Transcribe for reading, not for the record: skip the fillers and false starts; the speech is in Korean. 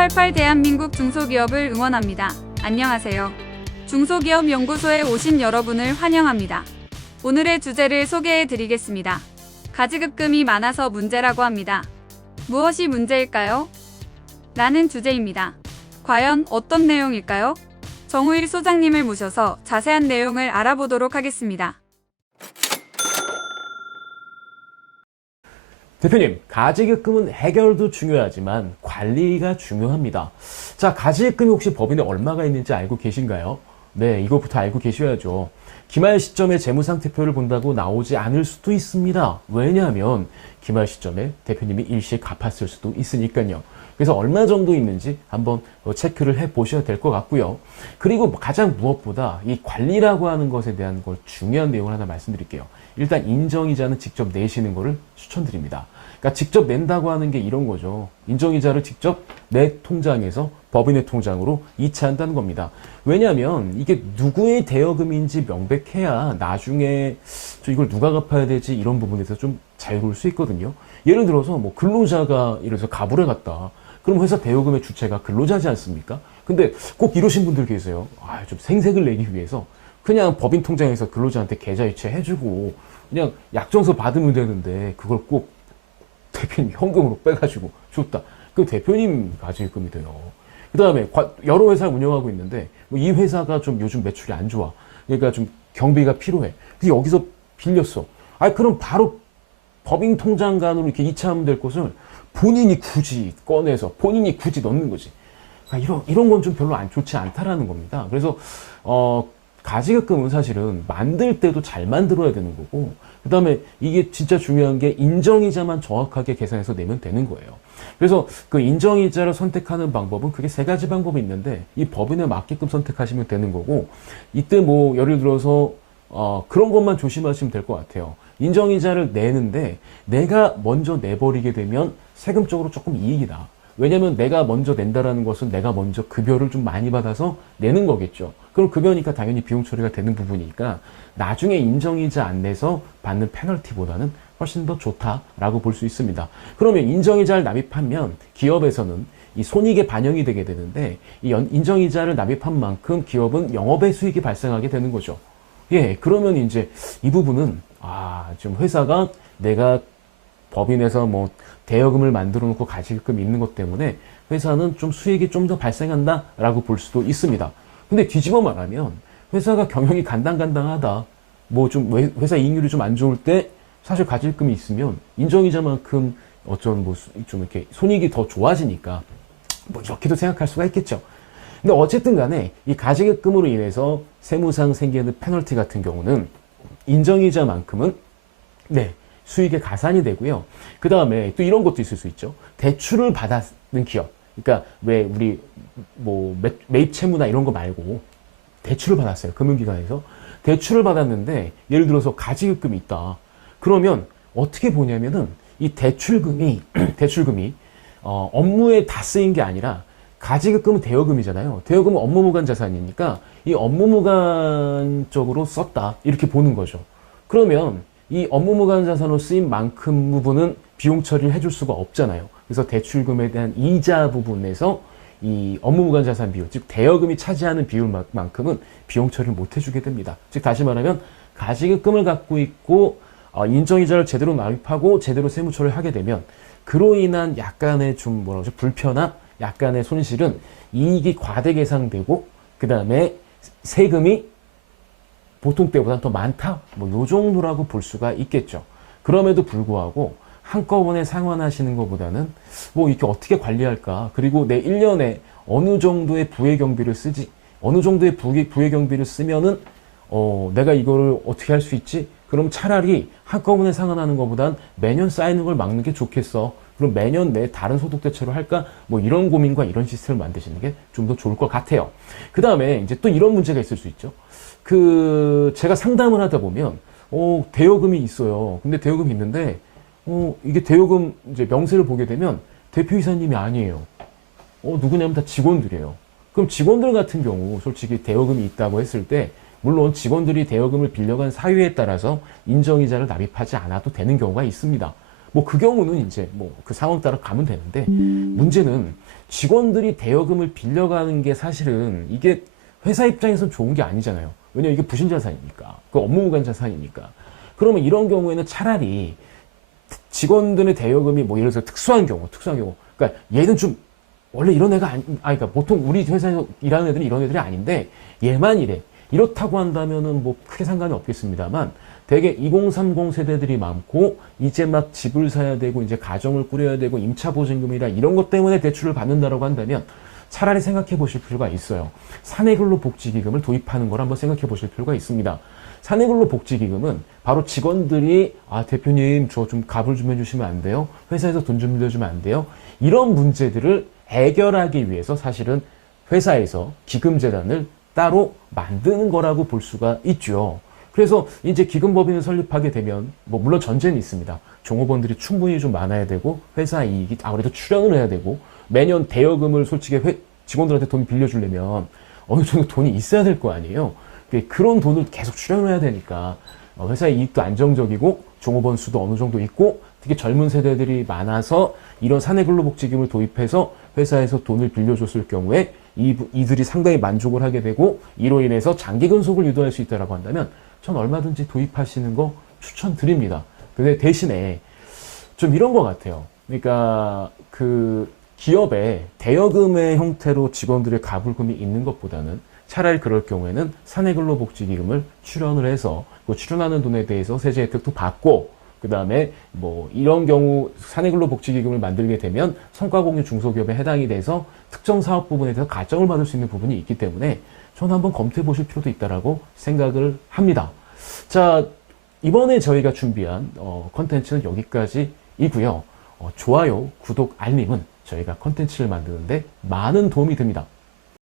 988 대한민국 중소기업을 응원합니다. 안녕하세요. 중소기업연구소에 오신 여러분을 환영합니다. 오늘의 주제를 소개해 드리겠습니다. 가지급금이 많아서 문제라고 합니다. 무엇이 문제일까요? 라는 주제입니다. 과연 어떤 내용일까요? 정우일 소장님을 모셔서 자세한 내용을 알아보도록 하겠습니다. 대표님, 가지급금은 해결도 중요하지만 관리가 중요합니다. 자, 가지급금이 혹시 법인에 얼마가 있는지 알고 계신가요? 네, 이것부터 알고 계셔야죠. 기말 시점에 재무상태표를 본다고 나오지 않을 수도 있습니다. 왜냐하면 기말 시점에 대표님이 일시에 갚았을 수도 있으니까요. 그래서 얼마 정도 있는지 한번 체크를 해 보셔야 될 것 같고요. 그리고 가장 무엇보다 이 관리라고 하는 것에 대한 걸 중요한 내용을 하나 말씀드릴게요. 일단 인정이자는 직접 내시는 것을 추천드립니다. 그러니까 직접 낸다고 하는 게 이런 거죠. 인정이자를 직접 내 통장에서 법인의 통장으로 이체한다는 겁니다. 왜냐하면 이게 누구의 대여금인지 명백해야 나중에 이걸 누가 갚아야 되지 이런 부분에서 좀 자유로울 수 있거든요. 예를 들어서 뭐 근로자가 예를 들어서 가불해 갔다. 그럼 회사 대여금의 주체가 근로자지 않습니까? 근데 꼭 이러신 분들 계세요. 좀 생색을 내기 위해서 그냥 법인 통장에서 근로자한테 계좌 이체해주고 그냥 약정서 받으면 되는데 그걸 꼭 대표님 현금으로 빼가지고 줬다. 그럼 대표님 가지급금이 돼요. 그 다음에 여러 회사를 운영하고 있는데 이 회사가 좀 요즘 매출이 안 좋아. 그러니까 좀 경비가 필요해. 그래서 여기서 빌렸어. 그럼 바로 법인 통장간으로 이렇게 이체하면 될 것을 본인이 굳이 꺼내서 본인이 굳이 넣는 거지. 이런 건 좀 별로 좋지 않다라는 겁니다. 그래서 가지급금은 사실은 만들 때도 잘 만들어야 되는 거고, 그 다음에 이게 진짜 중요한 게 인정이자만 정확하게 계산해서 내면 되는 거예요. 그래서 그 인정이자를 선택하는 방법은 그게 세 가지 방법이 있는데 이 법인에 맞게끔 선택하시면 되는 거고, 이때 뭐 예를 들어서 그런 것만 조심하시면 될 것 같아요. 인정이자를 내는데 내가 먼저 내버리게 되면 세금적으로 조금 이익이다. 왜냐면 내가 먼저 낸다라는 것은 내가 먼저 급여를 좀 많이 받아서 내는 거겠죠. 그럼 급여니까 당연히 비용 처리가 되는 부분이니까 나중에 인정이자 안 내서 받는 페널티보다는 훨씬 더 좋다라고 볼 수 있습니다. 그러면 인정이자를 납입하면 기업에서는 이 손익에 반영이 되게 되는데 이 인정이자를 납입한 만큼 기업은 영업의 수익이 발생하게 되는 거죠. 그러면 이제 이 부분은 지금 회사가 내가 법인에서 뭐 대여금을 만들어 놓고 가지급금이 있는 것 때문에 회사는 좀 수익이 좀 더 발생한다 라고 볼 수도 있습니다. 근데 뒤집어 말하면 회사가 경영이 간당간당하다, 뭐 좀 회사 이익률이 좀 안 좋을 때 사실 가지급금이 있으면 인정이자만큼 어떤 뭐 좀 이렇게 손익이 더 좋아지니까 뭐 이렇게도 생각할 수가 있겠죠. 근데 어쨌든 간에 이 가지급금으로 인해서 세무상 생기는 페널티 같은 경우는 인정이자만큼은 수익의 가산이 되고요. 그 다음에 또 이런 것도 있을 수 있죠. 대출을 받았는 기업. 그러니까 왜 우리 뭐 매입 채무나 이런 거 말고 대출을 받았어요. 금융기관에서. 대출을 받았는데 예를 들어서 가지급금이 있다. 그러면 어떻게 보냐면은 이 대출금이 업무에 다 쓰인 게 아니라 가지급금은 대여금이잖아요. 대여금은 업무무관 자산이니까 이 업무무관 쪽으로 썼다. 이렇게 보는 거죠. 그러면 이 업무무관 자산으로 쓰인 만큼 부분은 비용 처리를 해줄 수가 없잖아요. 그래서 대출금에 대한 이자 부분에서 이 업무무관 자산 비율, 즉 대여금이 차지하는 비율만큼은 비용 처리를 못 해주게 됩니다. 즉 다시 말하면 가지급금을 갖고 있고 인정이자를 제대로 납입하고 제대로 세무 처리를 하게 되면 그로 인한 약간의 좀 불편함, 약간의 손실은 이익이 과대 계상되고 그 다음에 세금이 보통 때보다 더 많다? 요 정도라고 볼 수가 있겠죠. 그럼에도 불구하고 한꺼번에 상환하시는 것보다는 이렇게 어떻게 관리할까? 그리고 내 1년에 어느 정도의 부의 경비를 쓰지? 어느 정도의 부의 경비를 쓰면은 내가 이거를 어떻게 할 수 있지? 그럼 차라리 한꺼번에 상환하는 것보단 매년 쌓이는 걸 막는 게 좋겠어. 그럼 매년 내 다른 소득 대체로 할까? 이런 고민과 이런 시스템을 만드시는 게 좀 더 좋을 것 같아요. 그 다음에 이제 또 이런 문제가 있을 수 있죠. 제가 상담을 하다 보면, 대여금이 있어요. 근데 대여금이 있는데, 이게 대여금 이제 명세를 보게 되면 대표이사님이 아니에요. 누구냐면 다 직원들이에요. 그럼 직원들 같은 경우 솔직히 대여금이 있다고 했을 때, 물론 직원들이 대여금을 빌려간 사유에 따라서 인정이자를 납입하지 않아도 되는 경우가 있습니다. 뭐 그 경우는 이제 뭐 그 상황 따라 가면 되는데 문제는 직원들이 대여금을 빌려가는 게 사실은 이게 회사 입장에선 좋은 게 아니잖아요. 왜냐면 이게 부신자산이니까. 그 업무구간 자산이니까. 그러면 이런 경우에는 차라리 직원들의 대여금이 뭐 예를 들어서 특수한 경우. 그러니까 얘는 좀 원래 이런 애가 그러니까 보통 우리 회사에서 일하는 애들이 이런 애들이 아닌데 얘만 이래. 이렇다고 한다면은 뭐 크게 상관이 없겠습니다만 대개 2030 세대들이 많고 이제 막 집을 사야 되고 이제 가정을 꾸려야 되고 임차보증금이라 이런 것 때문에 대출을 받는다라고 한다면 차라리 생각해 보실 필요가 있어요. 사내근로복지기금을 도입하는 걸 한번 생각해 보실 필요가 있습니다. 사내근로복지기금은 바로 직원들이 대표님 저 좀 갑을 좀 해주시면 안 돼요? 회사에서 돈 좀 빌려주면 안 돼요? 이런 문제들을 해결하기 위해서 사실은 회사에서 기금재단을 따로 만드는 거라고 볼 수가 있죠. 그래서 이제 기금법인을 설립하게 되면 뭐 물론 전제는 있습니다. 종업원들이 충분히 좀 많아야 되고 회사 이익이 아무래도 출연을 해야 되고 매년 대여금을 솔직히 직원들한테 돈 빌려주려면 어느 정도 돈이 있어야 될 거 아니에요. 그런 돈을 계속 출연을 해야 되니까 회사의 이익도 안정적이고 종업원 수도 어느 정도 있고 특히 젊은 세대들이 많아서 이런 사내근로복지금을 도입해서 회사에서 돈을 빌려줬을 경우에 이들이 상당히 만족을 하게 되고 이로 인해서 장기 근속을 유도할 수 있다고 한다면 전 얼마든지 도입하시는 거 추천드립니다. 근데 대신에 좀 이런 것 같아요. 그러니까 그 기업에 대여금의 형태로 직원들의 가불금이 있는 것보다는 차라리 그럴 경우에는 사내근로복지기금을 출연을 해서 그 출연하는 돈에 대해서 세제 혜택도 받고 그 다음에 뭐 이런 경우 사내근로복지기금을 만들게 되면 성과공유 중소기업에 해당이 돼서 특정 사업 부분에 대해서 가점을 받을 수 있는 부분이 있기 때문에 저는 한번 검토해 보실 필요도 있다라고 생각을 합니다. 자, 이번에 저희가 준비한 컨텐츠는 여기까지이고요. 좋아요, 구독, 알림은 저희가 컨텐츠를 만드는데 많은 도움이 됩니다.